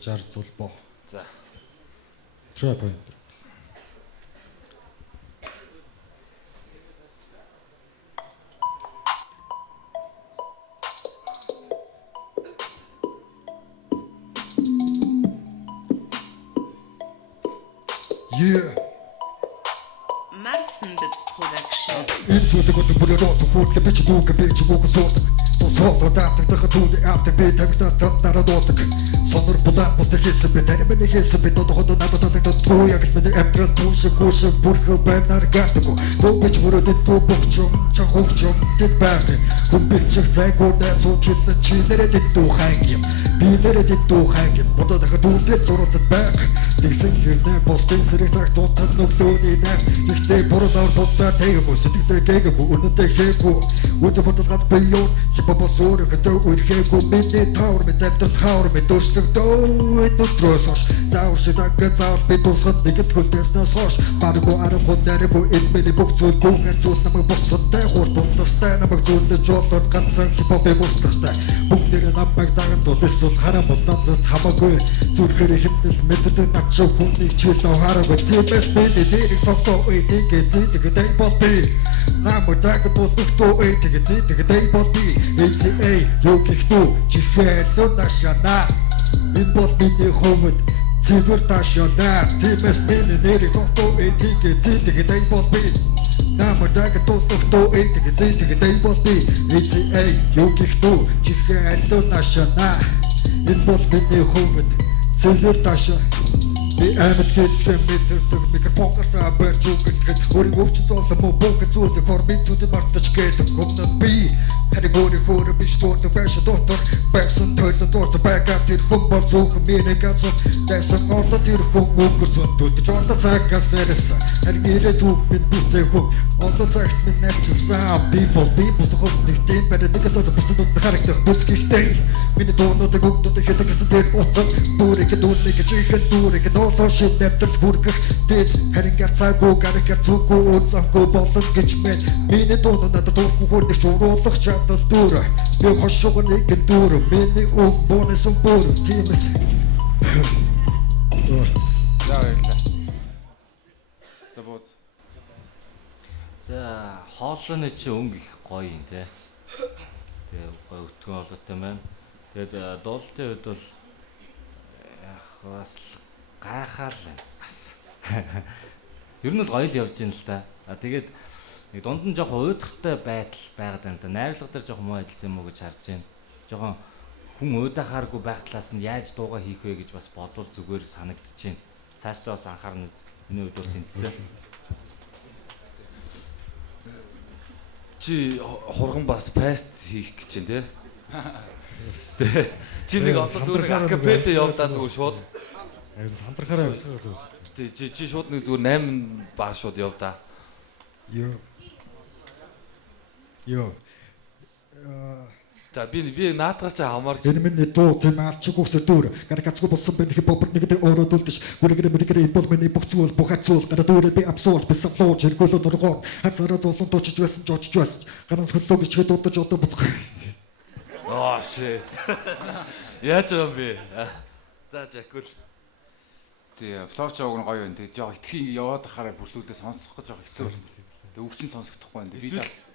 60 зулбоо. За. Try point. Yeah. Marsenbits Production. Into the good to put the bitch book a bitch book sort. So after the food after bit time that a daughter. Sonor bulan posta hisse bit and hisse bit of the two years with the April push burger banner gatako. No bitch would it to book chum did back. Who picture psycho that so kids and cheated it to hang him. Be there it to hang him. What the do it sort of the back. They sing here their posting series are don't have no clue in them. If they put us out of that table, sitting there gagable, wouldn't they hear go? With the photos that's beyond, keep up a sword of a door with hair go midday tower, with them to tower, with those to go with the trust. Thou should not get out, with those hot niggas, because there's no source. Particle out of what there go in many books with book and choose number box of their word, understand about the job of cancer, keep up a ghost of that. Book there and up back down to this was Haramos, not the Hamago, to carry him this method and not show who needs chill no Harama, TMS, baby, they talk to 18 kids, it a day boss be. Now we're talking to 8 tickets, it a day boss be. ACA, Yoki 2, Chihe, Sunashana. In both mini home, Silver Tashana, TMS, Mini, talk to 18 kids, it a day boss be. Now we're talking to 8 tickets, it a day boss be. ACA, Yoki 2, Chihe, Sunashana. In both mini home, Silver Tashana. The amethyst can meet the microphone as a bird to get or emotions on the mobile and the for me to the market gate of Gomnan B. Category for a bitch to the fashion daughter, person turns the door to back up to Humboldt, so communicate. There's an order to Humboldt to the Jordan Saka Seresa, and get it to be the hook. On the side, the natural people to hold the team, but the niggas of the character, whiskey day. Minute the book to the head of the autumn, to the chicken, to the also shit that the burger this heading at Sago, gotta get to go on some go bottom engagement. Minute on the door for the show of the chat of Dura. You have shown a naked Dura, many old bonus on board. Team is. За хоолойны чи өнгө их гоё юм те. Тэгээ гоё өтгөн болоотой маань. Тэгээд дуулалтын үед бол яг бас гайхаар л бас. Ер нь бол гоё л явж байна л да. Тэгээд нэг дунд нь жоохон уйдахтай байдал байгаад байна л да. Найрлагын дээр жоохон муу ажилласан юм уу гэж харж байна. Жоохон хүн уйдахааргүй байх талаас нь яаж дуугаа хийх вэ гэж бас бодвол зүгээр санагдчихээн. Цаашдаа бас анхаарна үз. Миний үед бол тэнцсэн. Чи хурган бас фаст хийх гэж байна те. Чи нэг олсон зүгээр акапелла явдаа зүгээр шууд. Харин сандрахаараа явсгаа зүгээр. Чи шууд нэг зүгээр 8 баар шууд явдаа. Йоо. За би наадгаас чи хамаарч энэ миний дуу тийм арчиг үсэ дүүр гаргацгүй болсон байх хипхоп нэг дэ өөрөө дулдаж бүрэгэр бол миний бүх зүйл бүх ацуул гараа дүүрээ би абсурд бисэн лоо зэргүүлэн дургоо хацаараа зовлон дуучиж байсан жожж байсан ганаас хөлөө гिचгээ дуудаж одоо буцгүй. Аа shit. Яаж юм бэ? За жакул. Тэгээ флоу чааг нь гоё байна. Тэгээ жоо итгэхийн яваад ахаараа бүрсүүлээ сонсох гэж байгаа хэцүү байна. Тэгээ өвчин сонсохдохгүй байна.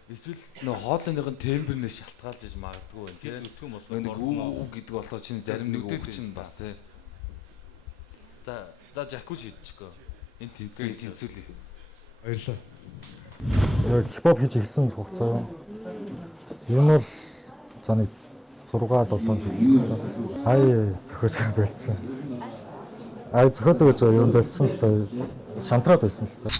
Би эсвэл нөө хоолойныхын тембернээс шалтгаалж иж магадгүй байна тийм. Нэг үг гэдэг болоо чинь зарим нэг үг чинь бас тийм. За жакул шийдчихгөө. Энэ тэнцүүлээ. Баярлалаа. Яг хипхоп хийж эхэлсэн хугацаа. Энэ бол за нэг 6-7 жил. Хай зөхөж байлцсан. Зөхөөд өгөөж юм байлцсан л та шантраад байсан л та.